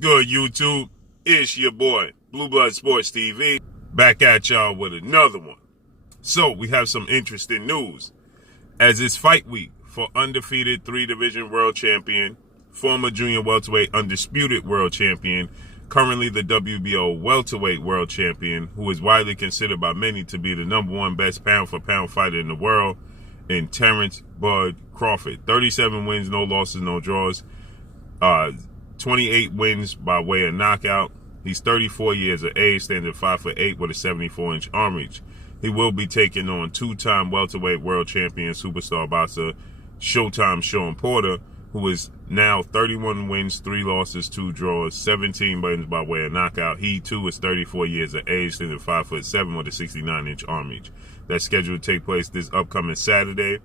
Good, YouTube? It's your boy, Blue Blood Sports TV, back at y'all with another one. So, we have some interesting news. As it's fight week for undefeated 3-division world champion, former junior welterweight undisputed world champion, currently the WBO welterweight world champion, who is widely considered by many to be the #1 best pound-for-pound fighter in the world, and Terence Crawford. 37 wins, no losses, no draws. 28 wins by way of knockout. He's 34 years of age, stands at 5'8" with a 74-inch arm reach. He will be taking on two-time welterweight world champion superstar boxer Showtime Shawn Porter, who is now 31 wins, 3 losses, 2 draws, 17 wins by way of knockout. He too is 34 years of age, stands at 5'7" with a 69-inch arm reach. That's scheduled to take place this upcoming Saturday,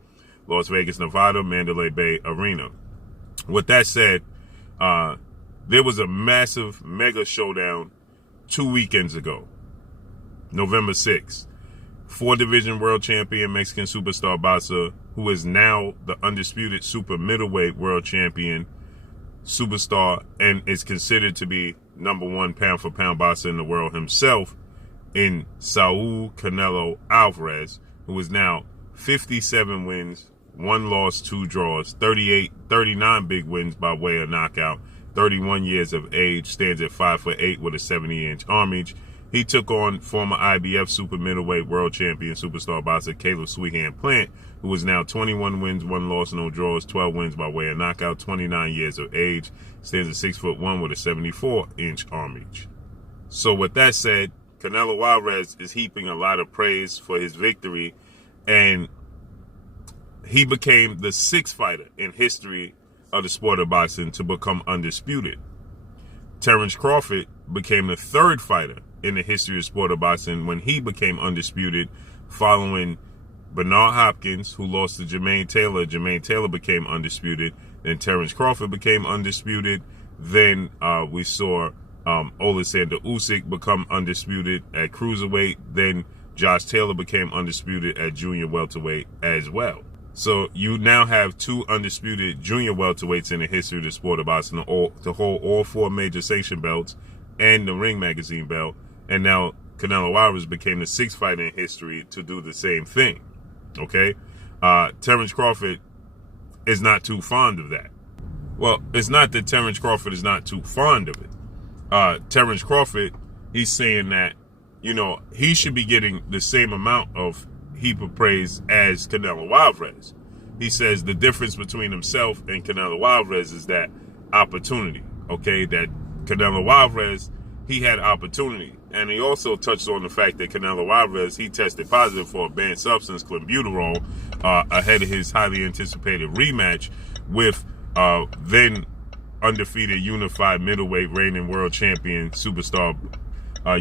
Las Vegas, Nevada, Mandalay Bay Arena. With that said, there was a massive mega showdown 2 weekends ago, November 6th. 4-division world champion Mexican superstar boxer, who is now the undisputed super middleweight world champion superstar and is considered to be #1 pound-for-pound boxer in the world himself, in Saul Canelo Alvarez, who is now 57 wins, 1 loss, 2 draws, 39 big wins by way of knockout, 31 years of age, stands at 5'8" with a 70-inch arm reach. He took on former IBF super middleweight world champion superstar boxer Caleb Sweethand Plant, who is now 21 wins, 1 loss, no draws, 12 wins by way of knockout, 29 years of age, stands at 6'1" with a 74-inch arm reach. So with that said, Canelo Alvarez is heaping a lot of praise for his victory, and he became the 6th fighter in history of the sport of boxing to become undisputed. Terence Crawford became the 3rd fighter in the history of the sport of boxing when he became undisputed, following Bernard Hopkins, who lost to Jermaine Taylor. Jermaine Taylor became undisputed. Then Terence Crawford became undisputed. Then we saw Alexander Usyk become undisputed at cruiserweight. Then Josh Taylor became undisputed at junior welterweight as well. So you now have 2 undisputed junior welterweights in the history of the sport of boxing to hold all 4 major sanction belts and the Ring Magazine belt. And now Canelo Alvarez became the 6th fighter in history to do the same thing. Okay? Terence Crawford is not too fond of that. Well, it's not that Terence Crawford is not too fond of it. Terence Crawford, he's saying that, he should be getting the same amount of heap of praise as Canelo Alvarez. He says the difference between himself and Canelo Alvarez is that opportunity. Okay, that Canelo Alvarez, he had opportunity. And he also touched on the fact that Canelo Alvarez, he tested positive for a banned substance, clenbuterol, ahead of his highly anticipated rematch with then undefeated unified middleweight reigning world champion superstar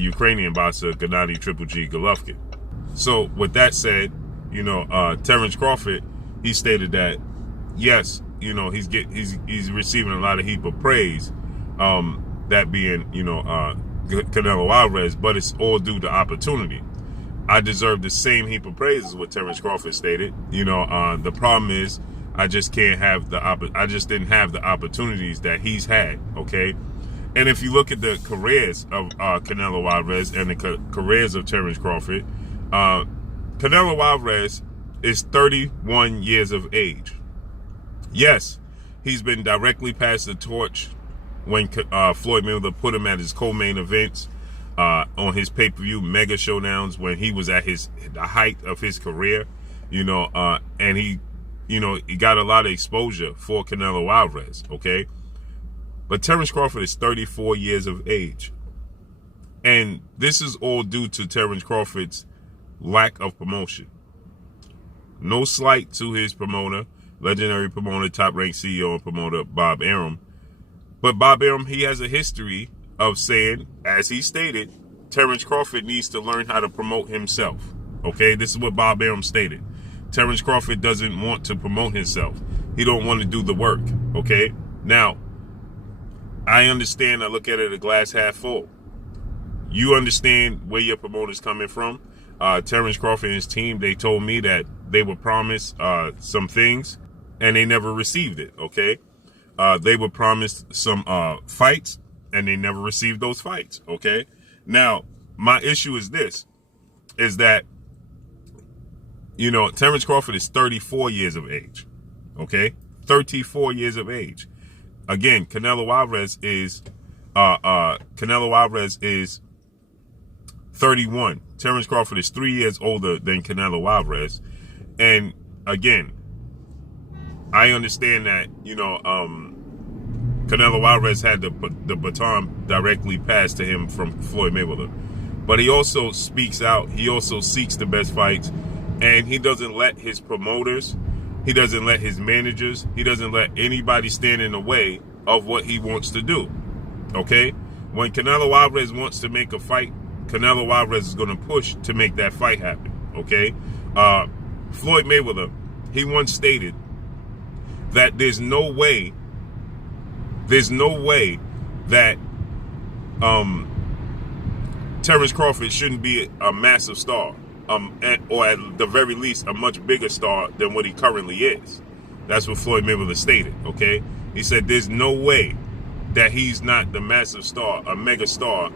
Ukrainian boxer Gennady Triple G Golovkin. So with that said, Terence Crawford, he stated that yes, he's receiving a lot of heap of praise, that being Canelo Alvarez, but it's all due to opportunity. I deserve the same heap of praise as what Terence Crawford stated. The problem is I just didn't have the opportunities that he's had. Okay. And if you look at the careers of Canelo Alvarez and the careers of Terence Crawford, Canelo Alvarez is 31 years of age. Yes, he's been directly passed the torch when Floyd Mayweather put him at his co-main events on his pay-per-view mega showdowns when he was at the height of his career, and he got a lot of exposure for Canelo Alvarez, okay? But Terence Crawford is 34 years of age. And this is all due to Terence Crawford's lack of promotion. No slight to his promoter, legendary promoter, top-ranked CEO and promoter Bob Arum. But Bob Arum, he has a history of saying, as he stated, Terence Crawford needs to learn how to promote himself. Okay, this is what Bob Arum stated. Terence Crawford doesn't want to promote himself. He don't want to do the work. Okay, now, I understand, I look at it a glass half full. You understand where your promoter's coming from. Terence Crawford and his team, they told me that they were promised some things and they never received it, okay? They were promised some fights and they never received those fights. Okay. Now, my issue is this, is that, you know, Terence Crawford is 34 years of age. Okay. 34 years of age. Again, Canelo Alvarez is 31. Terence Crawford is 3 years older than Canelo Alvarez. And again, I understand that, you know, Canelo Alvarez had the baton directly passed to him from Floyd Mayweather. But he also speaks out. He also seeks the best fights. And he doesn't let his promoters, he doesn't let his managers, he doesn't let anybody stand in the way of what he wants to do. Okay? When Canelo Alvarez wants to make a fight, Canelo Alvarez is going to push to make that fight happen. Okay? Floyd Mayweather, he once stated that there's no way that Terence Crawford shouldn't be a massive star, or at the very least a much bigger star than what he currently is. That's what Floyd Mayweather stated. Okay, he said there's no way that he's not the massive star, a mega star,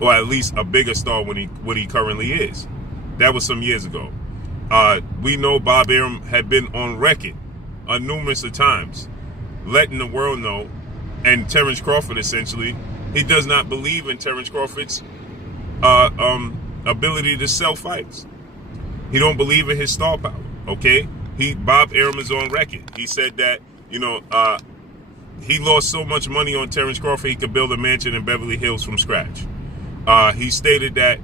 or at least a bigger star when what he currently is. That was some years ago. We know Bob Arum had been on record numerous of times, letting the world know, and Terence Crawford essentially, he does not believe in Terence Crawford's ability to sell fights. He don't believe in his star power. Okay, Bob Arum is on record. He said that, you know, he lost so much money on Terence Crawford he could build a mansion in Beverly Hills from scratch. He stated that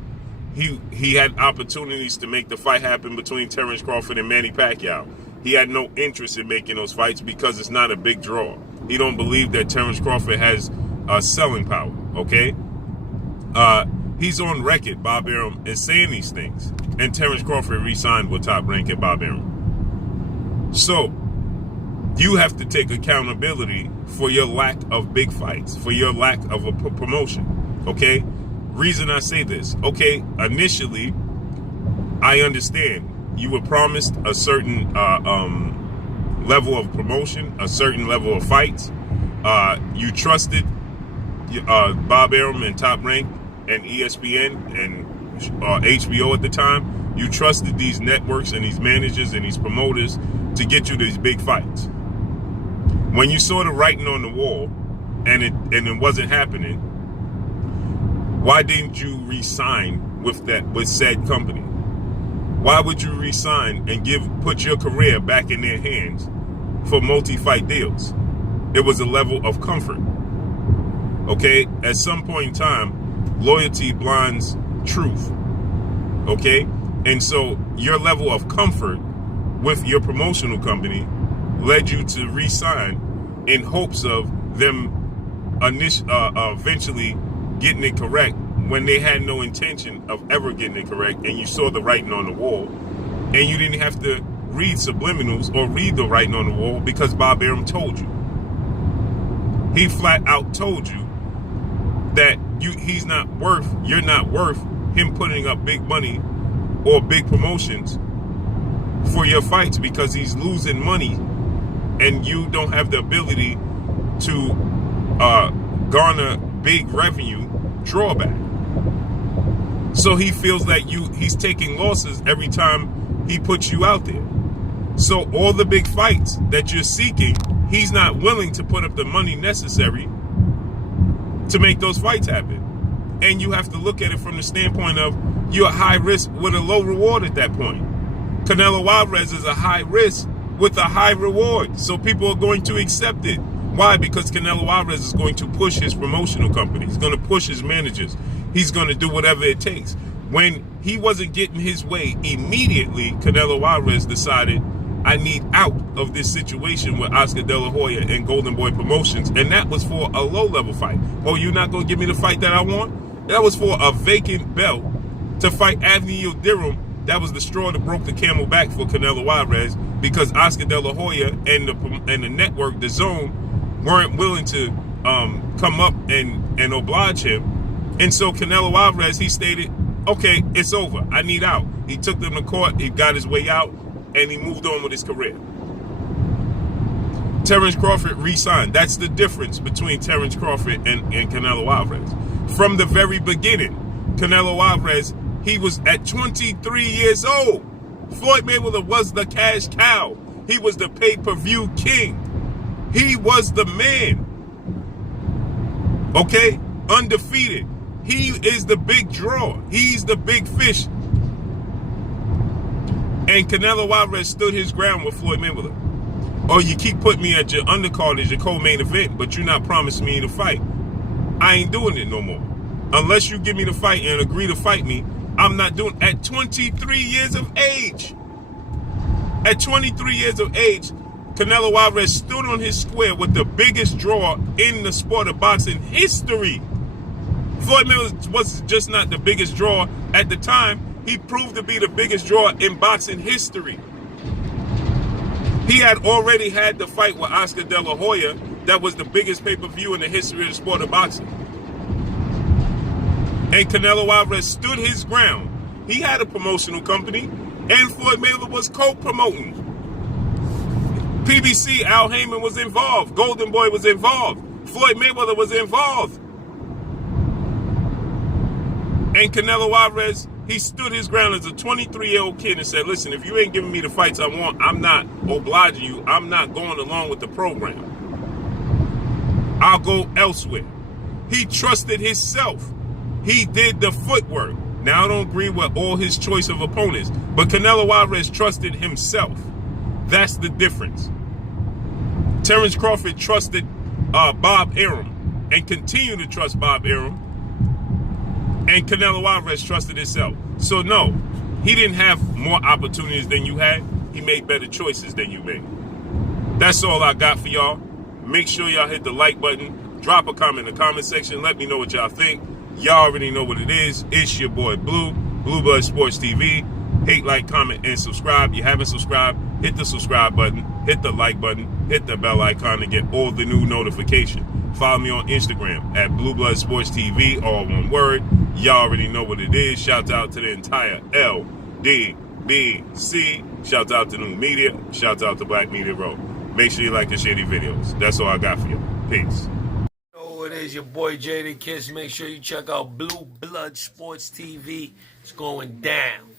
he had opportunities to make the fight happen between Terence Crawford and Manny Pacquiao. He had no interest in making those fights because it's not a big draw. He don't believe that Terence Crawford has selling power. Okay, he's on record, Bob Arum, is saying these things, and Terence Crawford re-signed with Top Rank at Bob Arum. So you have to take accountability for your lack of big fights, for your lack of a promotion. Okay, reason I say this. Okay, initially, I understand you were promised a certain level of promotion, a certain level of fights. You trusted Bob Arum and Top Rank and ESPN and HBO at the time. You trusted these networks and these managers and these promoters to get you these big fights. When you saw the writing on the wall and it wasn't happening, why didn't you re-sign with said company? Why would you resign and put your career back in their hands for multi-fight deals? It was a level of comfort. Okay? At some point in time, loyalty blinds truth. Okay? And so your level of comfort with your promotional company led you to resign in hopes of them eventually getting it correct, when they had no intention of ever getting it correct, and you saw the writing on the wall, and you didn't have to read subliminals or read the writing on the wall because Bob Arum told you. He flat out told you that you're not worth him putting up big money or big promotions for your fights because he's losing money and you don't have the ability to garner big revenue drawback. So he feels like he's taking losses every time he puts you out there. So all the big fights that you're seeking, he's not willing to put up the money necessary to make those fights happen. And you have to look at it from the standpoint of you're high risk with a low reward at that point. Canelo Alvarez is a high risk with a high reward. So people are going to accept it. Why? Because Canelo Alvarez is going to push his promotional company. He's going to push his managers. He's going to do whatever it takes. When he wasn't getting his way, immediately Canelo Alvarez decided, I need out of this situation with Oscar De La Hoya and Golden Boy Promotions. And that was for a low-level fight. Oh, you're not going to give me the fight that I want? That was for a vacant belt to fight Anthony Yildirim. That was the straw that broke the camel back for Canelo Alvarez because Oscar De La Hoya and the network, the Zone, weren't willing to come up and oblige him. And so Canelo Alvarez, he stated, okay, it's over. I need out. He took them to court. He got his way out, and he moved on with his career. Terence Crawford re-signed. That's the difference between Terence Crawford and Canelo Alvarez. From the very beginning, Canelo Alvarez, he was at 23 years old. Floyd Mayweather was the cash cow. He was the pay-per-view king. He was the man. Okay? Undefeated. He is the big draw. He's the big fish. And Canelo Alvarez stood his ground with Floyd Mayweather. Oh, you keep putting me at your undercard as your co-main event, but you're not promising me to fight. I ain't doing it no more. Unless you give me the fight and agree to fight me, I'm not doing it. At 23 years of age. At 23 years of age, Canelo Alvarez stood on his square with the biggest draw in the sport of boxing history. Floyd Mayweather was just not the biggest draw at the time. He proved to be the biggest draw in boxing history. He had already had the fight with Oscar De La Hoya that was the biggest pay-per-view in the history of the sport of boxing. And Canelo Alvarez stood his ground. He had a promotional company, and Floyd Mayweather was co-promoting. PBC, Al Heyman was involved. Golden Boy was involved. Floyd Mayweather was involved. And Canelo Alvarez, he stood his ground as a 23-year-old kid and said, listen, if you ain't giving me the fights I want, I'm not obliging you. I'm not going along with the program. I'll go elsewhere. He trusted himself. He did the footwork. Now, I don't agree with all his choice of opponents, but Canelo Alvarez trusted himself. That's the difference. Terence Crawford trusted Bob Arum and continued to trust Bob Arum. And Canelo Alvarez trusted himself. So no, he didn't have more opportunities than you had. He made better choices than you made. That's all I got for y'all. Make sure y'all hit the like button. Drop a comment in the comment section. Let me know what y'all think. Y'all already know what it is. It's your boy Blue, Blue Blood Sports TV. Hate, like, comment, and subscribe. You haven't subscribed, hit the subscribe button, hit the like button, hit the bell icon to get all the new notifications. Follow me on Instagram at Blue Blood Sports TV, all one word. Y'all already know what it is. Shout out to the entire LDBC. Shout out to New Media. Shout out to Black Media Row. Make sure you like and share these videos. That's all I got for you. Peace. Oh, it is your boy Jada Kiss. Make sure you check out Blue Blood Sports TV. It's going down.